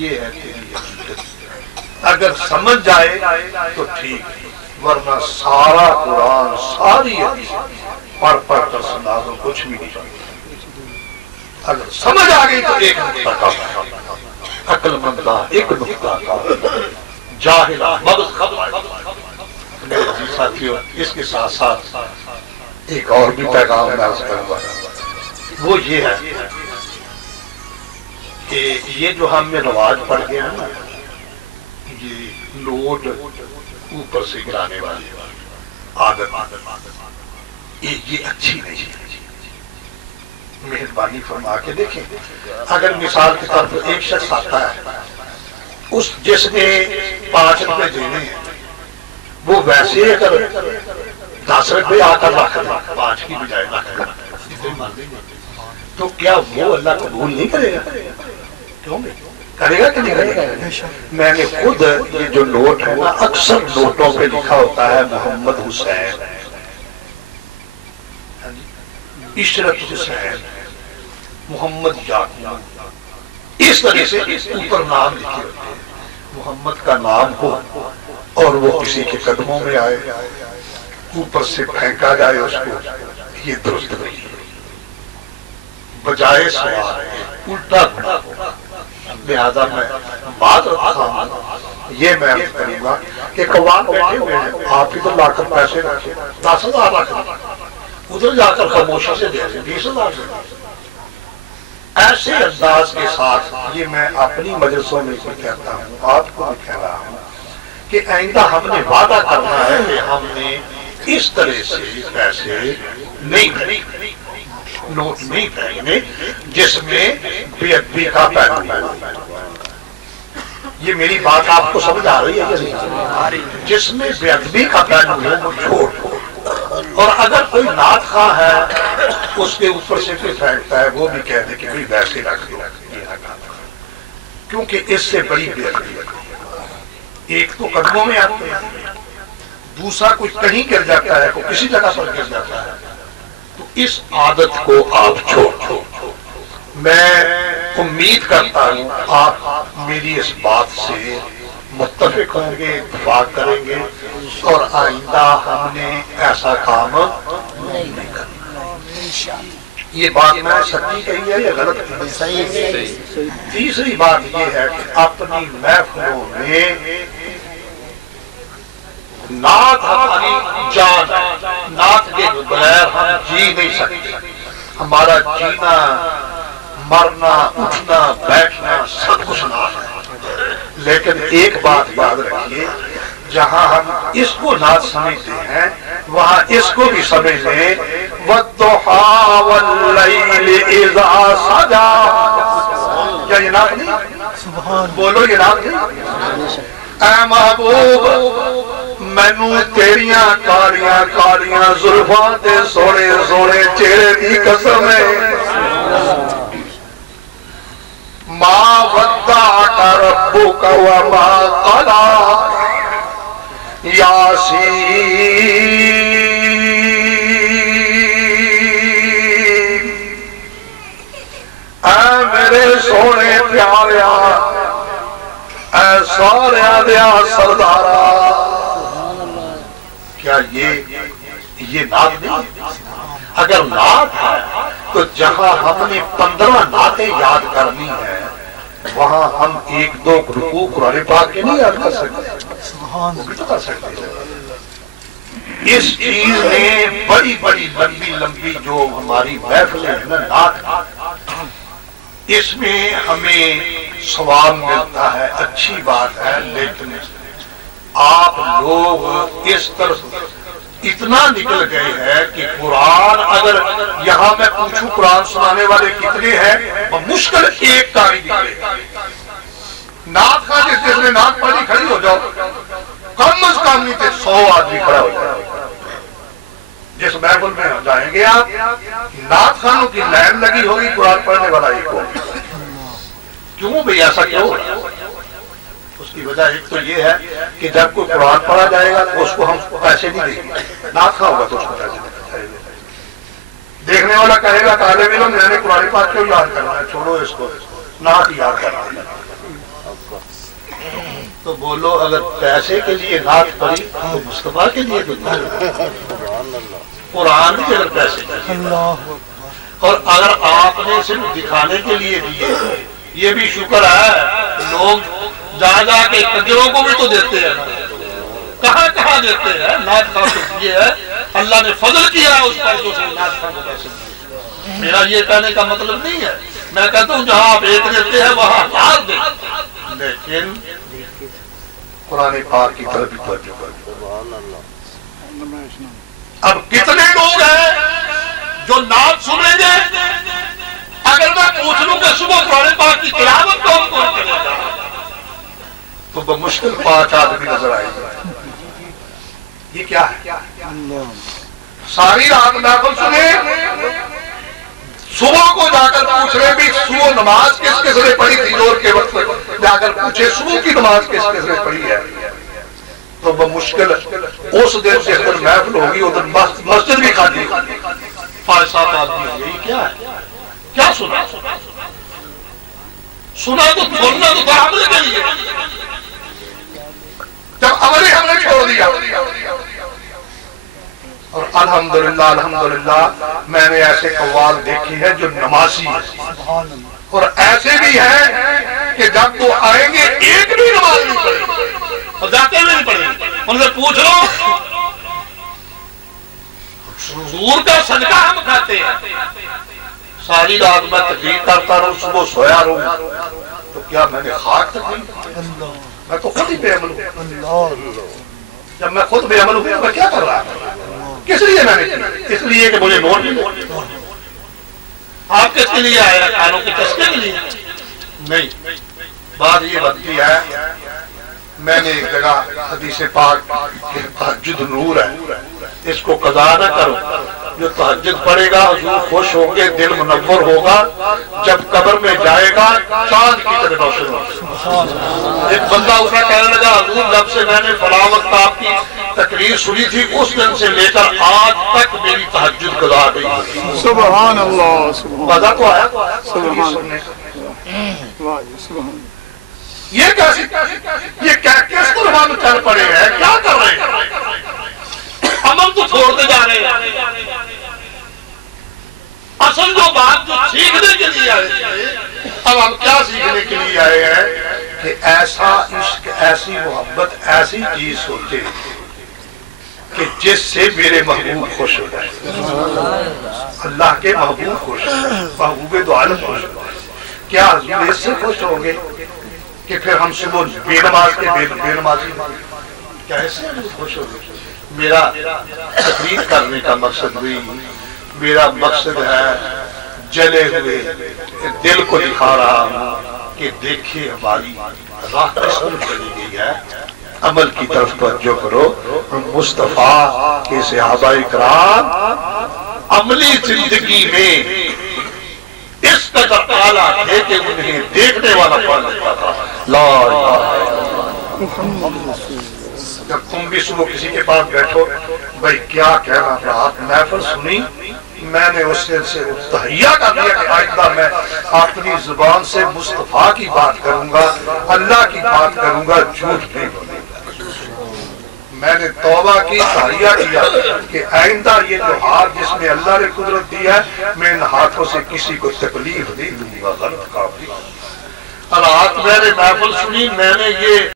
یہ ہے تیری عقیدت، اگر سمجھ جائے تو ٹھیک، ورنہ سارا قرآن ساری حدیث پڑھ کر سنا دو، کچھ بھی نہیں۔ اگر سمجھ آ گئی تو ایک نقطہ کا عقل مندہ ایک نقطہ کا، جاہلہ مغز خبر۔ میرے عزیز ساتھیوں، اس کے ساتھ ساتھ ایک اور بھی پیغام میں عرض کروں گا، وہ یہ ہے کہ یہ جو ہم میں رواج پڑ گیا ہے نا، یہ نوٹ اوپر سے گرانے والی عادت، یہ اچھی نہیں ہے۔ مہربانی فرما کے دیکھیں، اگر مثال کے طور پر ایک شخص آتا ہے، اس جس نے 5 روپے دینے ہیں، وہ ویسے اگر 10 روپے آ کر رکھ دے، 5 کی بجائے رکھ دے، تو کیا وہ اللہ قبول نہیں کرے گا؟ کیوں نہیں کرے گا کہ نہیں کرے گا؟ میں نے خود یہ جو نوٹ ہے نا، اکثر نوٹوں پہ لکھا ہوتا ہے محمد حسین، عشرت حسین، محمد یعقوب، اس طرح سے اوپر نام لکھے ہوتے ہیں۔ محمد کا نام ہو اور وہ کسی کے قدموں میں آئے، اوپر سے پھینکا جائے اس کو، یہ درست نہیں، بجائے سوال الٹا بنا ہو۔ لہذا میں بات رکھتا ہوں، یہ میں عرض کروں گا کہ قوام بیٹھے ہوئے ہیں، آپ ہی تو لا کر پیسے رکھے، 10,000 رکھ دیں، ادھر جا کر خاموشی سے دے دیں 20,000 سے۔ ایسے انداز کے ساتھ یہ میں اپنی مجلسوں میں بھی کہتا ہوں، آپ کو بھی کہہ رہا ہوں کہ آئندہ ہم نے وعدہ کرنا ہے کہ ہم نے اس طرح سے پیسے نہیں پھینکنے، نوٹ نہیں پھینکنے جس میں بے ادبی کا پہلو ہے۔ یہ میری بات آپ کو سمجھ آ رہی ہے؟ جس میں بے ادبی کا پہلو ہے وہ چھوڑ دو، اور اگر کوئی نعت خواہ ہے اس کے اوپر سے پھر پھینکتا ہے، وہ بھی کہہ دے کہ بھئی ویسے رکھ دو، کیونکہ اس سے بڑی بے ادبی ہے۔ ایک تو قدموں میں آتے ہیں، دوسرا کوئی کہیں گر جاتا ہے، کوئی کسی جگہ پر گر جاتا ہے، تو اس عادت کو آپ چھوڑ۔ میں امید کرتا ہوں آپ میری اس بات سے متفق ہوں گے، اتفاق کریں گے، اور آئندہ ہم نے ایسا کام نہیں کرنا۔ یہ بات میں سچی کہی ہے یا غلط کہی ہے؟ تیسری بات یہ ہے کہ اپنی محفلوں میں نعت ہماری جان، نعت کے بغیر ہم جی نہیں سکتے، ہمارا جینا، مرنا، اٹھنا، بیٹھنا سب کچھ نعت ہے۔ لیکن ایک بات یاد رکھیے، جہاں ہم اس کو نعت سمجھتے ہیں وہاں اس کو بھی سمجھ لیں، وَالضُّحَىٰ وَاللَّيْلِ إِذَا سَجَىٰ۔ کیا یہ نعت نہیں؟ بولو یہ نعت نہیں؟ اے محبوب مینو تیریاں کالیاں کالیاں زلفاں تے سونے سونے چہرے دی قسم ہے، ما ودعک ربک وما قلی یاسین۔ اے میرے سونے پیاریا، اے سارے دیا سردارا، کیا یہ نعت نہیں؟ اگر نعت ہے تو جہاں ہم نے 15 نعتیں یاد کرنی ہے وہاں ہم 1-2 رکوع قرآن پاک کے نہیں یاد کر سکتے، وہ بھی تو کر سکتے ہیں۔ اس چیز میں بڑی بڑی لمبی لمبی جو ہماری محفلیں ہیں نا نعت، اس میں ہمیں ثواب ملتا ہے، اچھی بات ہے، لیکن آپ لوگ اس طرف اتنا نکل گئے ہیں کہ قرآن، اگر یہاں میں پوچھوں قرآن سنانے والے کتنے ہیں، وہ مشکل ایک کاری نکلے۔ نعت کا جس نے نعت پڑھی کھڑی ہو جاؤ، کم از کم نہیں تھے 100 آدمی کھڑا ہو جائے۔ جس محفل میں جائیں گے آپ، نعت خانوں کی لائن لگی ہوگی، قرآن پڑھنے والا ایک ہوگا۔ کیوں بھئی ایسا کیوں ہو رہا ہے؟ اس کی وجہ ایک تو یہ ہے کہ جب کوئی قرآن پڑھا جائے گا تو اس کو ہم پیسے نہیں دیں گے، نعت خواہ ہوگا تو اس کو پیسے دیں گے۔ دیکھنے والا کہے گا طالب علم میں نے قرآن پاک کیوں یاد کرنا ہے، چھوڑو اس کو، نعت یاد کرنا ہے۔ تو بولو اگر پیسے کے لیے نعت پڑھی تو مصطفیٰ کے لیے تو قرآن کے اگر پیسے کے لیے، اور اگر آپ نے صرف دکھانے کے لیے دیے، یہ بھی شکر ہے لوگ جا جا کے کجروں کو بھی تو دیتے ہیں، کہاں کہاں دیتے ہیں، نعت خواہ تو یہ ہے اللہ نے فضل کیا ہے اس پیسوں سے نعت خواہ کو پیسے دیے۔ میرا یہ کہنے کا مطلب نہیں ہے، میں کہتا ہوں جہاں آپ ایک دیتے ہیں وہاں ہزار دیں، لیکن قرآن پاک کی طرف توجہ کریں۔ اب کتنے لوگ ہیں جو نعت سنیں گے؟ اگر میں پوچھ لوں کہ صبح قرآن پاک کی تلاوت کون کون کرے گا تو بمشکل 5 آدمی نظر آئے گا۔ یہ کیا ہے؟ ساری رات محفل سنے، صبح کو جا کر پوچھ رہے بھی صبح نماز کس کس نے پڑھی تھی، زور کے وقت جا کر پوچھے صبح کی نماز کس کس نے پڑھی ہے، تو بمشکل اس دن سے اگر محفل ہوگی ادھر مسجد بھی خالی 5-7 آدمی ہے۔ یہی کیا ہے؟ کیا سنا؟ سنا تو بولنا تو تھا عمل کے لیے، جب عمل ہم نے چھوڑ دیا۔ اور الحمدللہ میں نے ایسے قوال دیکھی ہے جو نمازی ہیں، اور ایسے بھی ہیں کہ جب وہ آئیں گے ایک بھی نماز نہیں پڑھیں گے اور جاتے ہوئے نہیں پڑھیں گے۔ ان سے پوچھ لو حضور کا صدقہ ہم کھاتے ہیں، ساری رات میں تقریر کرتا رہوں، صبح سویا رہوں، تو کیا میں نے خاک تک نہیں؟ میں تو خود ہی بے عمل ہوں۔ جب میں خود بے عمل ہوں تو میں کیا کر رہا ہوں؟ کس لیے میں نے کی؟ اس لیے کہ مجھے نوٹ ملے۔ آپ کس کے لیے آئے؟ کانوں کے چسکے کے لیے نہیں۔ بات یہ بنتی ہے، میں نے ایک جگہ حدیث پاک کہ تہجد نور ہے، اس کو قضا نہ کرو، جو تہجد پڑھے گا حضور خوش ہوں گے، دل منور ہوگا، جب قبر میں جائے گا چاند کی طرح روشن ہوگا۔ ایک بندہ اسے کہنے لگا حضور جب سے میں نے فلاں وقت آپ کی تقریر سنی تھی اس دن سے لے کر آج تک میری تہجد قضا گئی۔ سبحان اللہ، قضا تو آیا سننے یہ کیسے، یہ کس طرح ہم چل پڑے ہیں، کیا کر رہے ہیں؟ عمل تو چھوڑتے جا رہے ہیں۔ اصل جو بات جو سیکھنے کے لیے آئے ہیں، اب ہم کیا سیکھنے کے لیے آئے ہیں کہ ایسا عشق، ایسی محبت، ایسی چیز سوچے کہ جس سے میرے محبوب خوش ہو جائے، اللہ کے محبوب خوش ہو جائے، محبوب دو عالم خوش ہو جائے۔ کیا حضور اس سے خوش ہوں گے کہ پھر ہم صبح بے نماز کے بے نمازی کیا اس سے خوش ہو گے؟ میرا تقریر کرنے کا مقصد نہیں، میرا مقصد ہے جلے ہوئے دل کو دکھا رہا ہوں کہ دیکھیں ہماری راہ کس طرف چلی گئی ہے، عمل کی طرف توجہ کرو۔ مصطفیٰ کے صحابہ کرام عملی زندگی میں اس قدر اعلیٰ تھے کہ انہیں دیکھنے والا پڑھ لیتا تھا لا الہ الا اللہ۔ جب تم بھی صبح کسی کے پاس بیٹھو، بھائی کیا کہنا تھا، آپ محفل سنی، میں نے اس سے تہیہ کر دیا کہ آئندہ میں اپنی زبان سے مصطفیٰ کی بات کروں گا، اللہ کی بات کروں گا، جھوٹ نہیں بولوں گا۔ میں نے توبہ کی، تہیہ کیا کہ آئندہ یہ جو ہاتھ جس میں اللہ نے قدرت دی ہے، میں ان ہاتھوں سے کسی کو تکلیف نہیں دوں گا، غلط کام نہیں۔ اور رات میں نے محفل سنی، میں نے یہ